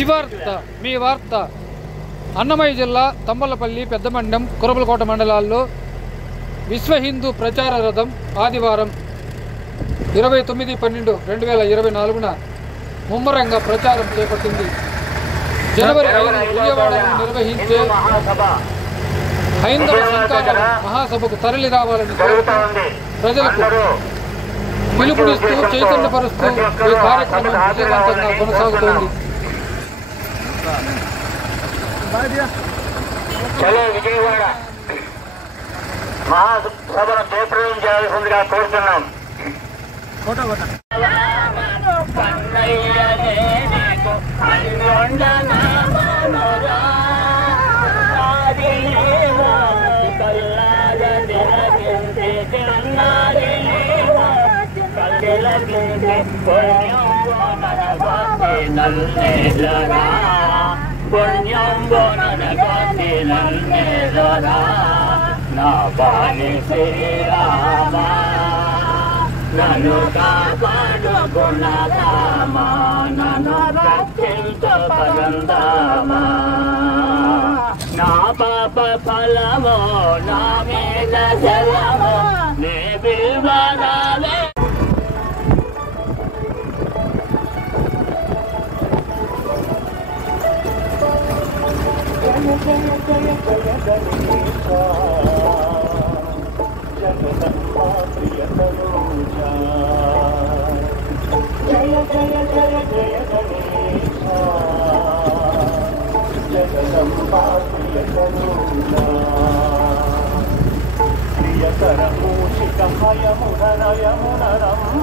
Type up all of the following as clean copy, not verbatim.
శివార్త మీ వార్త. అన్నమయ్య జిల్లా తంబలపల్లి, పెద్దమండం, కురబలకోట మండలాల్లో విశ్వ హిందూ ప్రచార రథం ఆదివారం 29/12/2024న ముమ్మరంగా ప్రచారం చేపట్టింది. జనవరి 5 విజయవాడలో నిర్వహించే హైందవ సంఘాల మహాసభకు తరలి రావాలని ప్రజలకు పిలుపునిస్తూ చైతన్యపరుస్తూ ఈ కార్యక్రమం విజయవంతంగా కొనసాగుతోంది. విజయవాడ మహాసభను జయప్రదం చేయాల్సిందిగా కోరుతున్నాం. నా బాలి శ్రీరామ నన్ను కాపాడు గుణధామ, నన్ను రక్షించు పరంధామ. నా పాప ఫలము నా మీద జలము నే బిల్వరాలే. జయ జయ జయ జయ గణేశ, జగదంబా ప్రియ తనూజా. ప్రియకర మూషిక హయమునరయమునరమ్మ,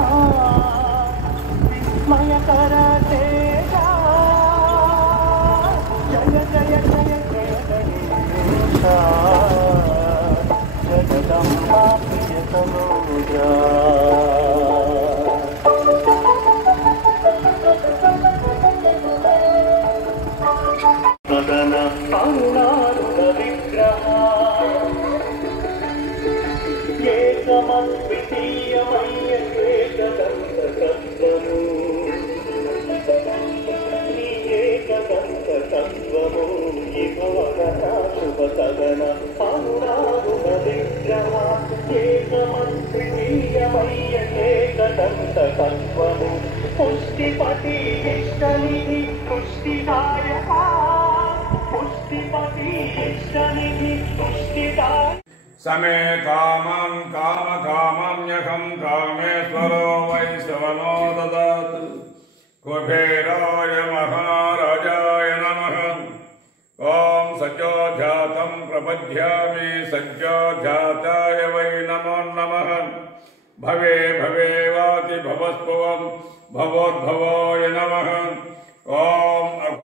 విస్మయకర తేజ. జయ జయ జయ జయ గణేశ, జగదంబా ప్రియ తనూజా. పుష్టిపతి ఇష్టనిధి పుష్టిదాయక, పుష్టిపతి ఇష్టనిధి పుష్టిదాయ. సమే కామం కామ కామమ్యహం కామేశ్వరో వైశ్రవణో దదాతు. కుబేరాయ మహారాజాయ నమః. ఓం సజ్జోజాతం ప్రపద్యామి సజ్జోజాతాయ వై నమో నమః. భవే భవేవాతి భవస్పవం భవోద్భవాయ నమః. ఓం